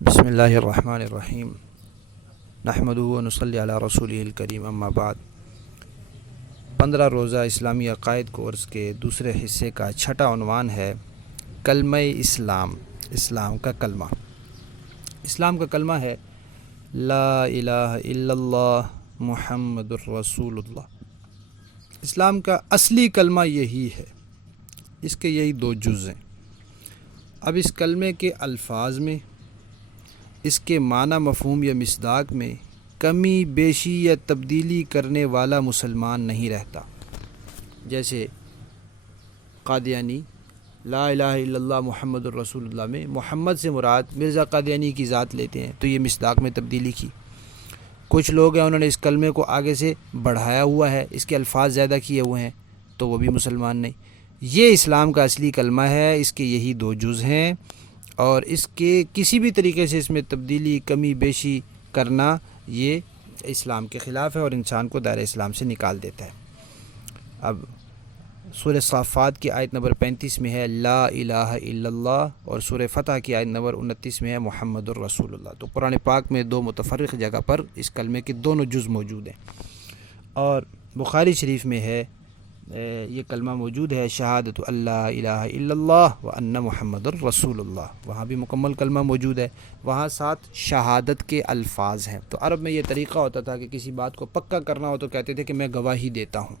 بسم اللہ الرحمن الرحیم نحمدہ و نصلی علی رسولہ الکریم اما بعد 15 روزہ اسلامی عقائد کورس کے دوسرے حصے کا چھٹا عنوان ہے کلمہ اسلام۔ اسلام کا کلمہ ہے لا الہ الا اللہ محمد الرسول اللہ۔ اسلام کا اصلی کلمہ یہی ہے، اس کے یہی 2 جز ہیں۔ اب اس کلمے کے الفاظ میں، اس کے معنی مفہوم یا مصداق میں کمی بیشی یا تبدیلی کرنے والا مسلمان نہیں رہتا۔ جیسے قادیانی لا الہ الا اللہ محمد الرسول اللہ میں محمد سے مراد مرزا قادیانی کی ذات لیتے ہیں، تو یہ مصداق میں تبدیلی کی۔ کچھ لوگ ہیں انہوں نے اس کلمے کو آگے سے بڑھایا ہوا ہے، اس کے الفاظ زیادہ کیے ہوئے ہیں، تو وہ بھی مسلمان نہیں۔ یہ اسلام کا اصلی کلمہ ہے، اس کے یہی 2 جز ہیں، اور اس کے کسی بھی طریقے سے اس میں تبدیلی کمی بیشی کرنا یہ اسلام کے خلاف ہے اور انسان کو دائرہ اسلام سے نکال دیتا ہے۔ اب سورہ صافات کی آیت نمبر 35 میں ہے لا الہ الا اللہ، اور سورہ فتح کی آیت نمبر 29 میں ہے محمد الرسول اللہ۔ تو قرآن پاک میں 2 متفرق جگہ پر اس کلمے کے دونوں جز موجود ہیں، اور بخاری شریف میں ہے یہ کلمہ موجود ہے شہادت اللہ الہ الا اللہ و ان محمد الرسول اللہ، وہاں بھی مکمل کلمہ موجود ہے، وہاں ساتھ شہادت کے الفاظ ہیں۔ تو عرب میں یہ طریقہ ہوتا تھا کہ کسی بات کو پکا کرنا ہو تو کہتے تھے کہ میں گواہی دیتا ہوں،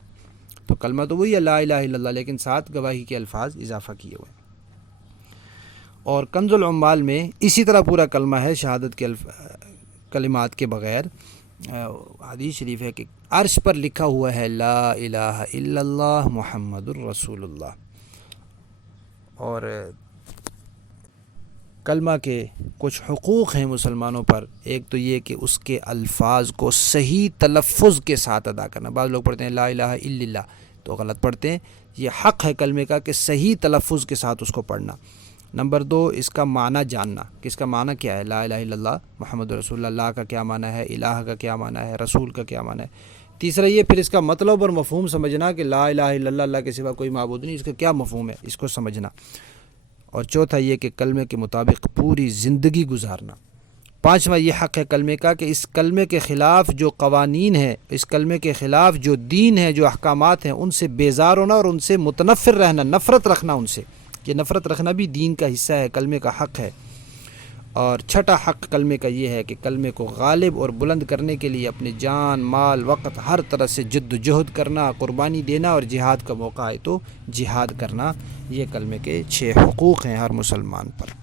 تو کلمہ تو وہی ہے لا الہ الا اللہ، لیکن ساتھ گواہی کے الفاظ اضافہ کیے ہوئے ہیں۔ اور کنز العمال میں اسی طرح پورا کلمہ ہے شہادت کے کلمات کے بغیر۔ حدیث شریف ہے کہ عرش پر لکھا ہوا ہے لا الہ الا اللہ محمد الرسول اللہ۔ اور کلمہ کے کچھ حقوق ہیں مسلمانوں پر، ایک تو یہ کہ اس کے الفاظ کو صحیح تلفظ کے ساتھ ادا کرنا۔ بعض لوگ پڑھتے ہیں لا الہ الا اللہ تو غلط پڑھتے ہیں، یہ حق ہے کلمے کا کہ صحیح تلفظ کے ساتھ اس کو پڑھنا۔ نمبر 2، اس کا معنی جاننا کہ اس کا معنی کیا ہے، لا الہ الا اللہ محمد رسول اللہ کا کیا معنی ہے، الہ کا کیا معنی ہے، رسول کا کیا معنی ہے۔ تیسرا یہ پھر اس کا مطلب اور مفہوم سمجھنا کہ لا الہ الا اللہ، اللہ کے سوا کوئی معبود نہیں، اس کا کیا مفہوم ہے اس کو سمجھنا۔ اور چوتھا یہ کہ کلمے کے مطابق پوری زندگی گزارنا۔ 5واں یہ حق ہے کلمے کا کہ اس کلمے کے خلاف جو قوانین ہیں، اس کلمے کے خلاف جو دین ہے، جو احکامات ہیں، ان سے بیزار ہونا اور ان سے متنفر رہنا، نفرت رکھنا ان سے۔ یہ نفرت رکھنا بھی دین کا حصہ ہے، کلمے کا حق ہے۔ اور چھٹا حق کلمے کا یہ ہے کہ کلمے کو غالب اور بلند کرنے کے لیے اپنے جان، مال، وقت ہر طرح سے جد و جہد کرنا، قربانی دینا، اور جہاد کا موقع آئے تو جہاد کرنا۔ یہ کلمے کے 6 حقوق ہیں ہر مسلمان پر۔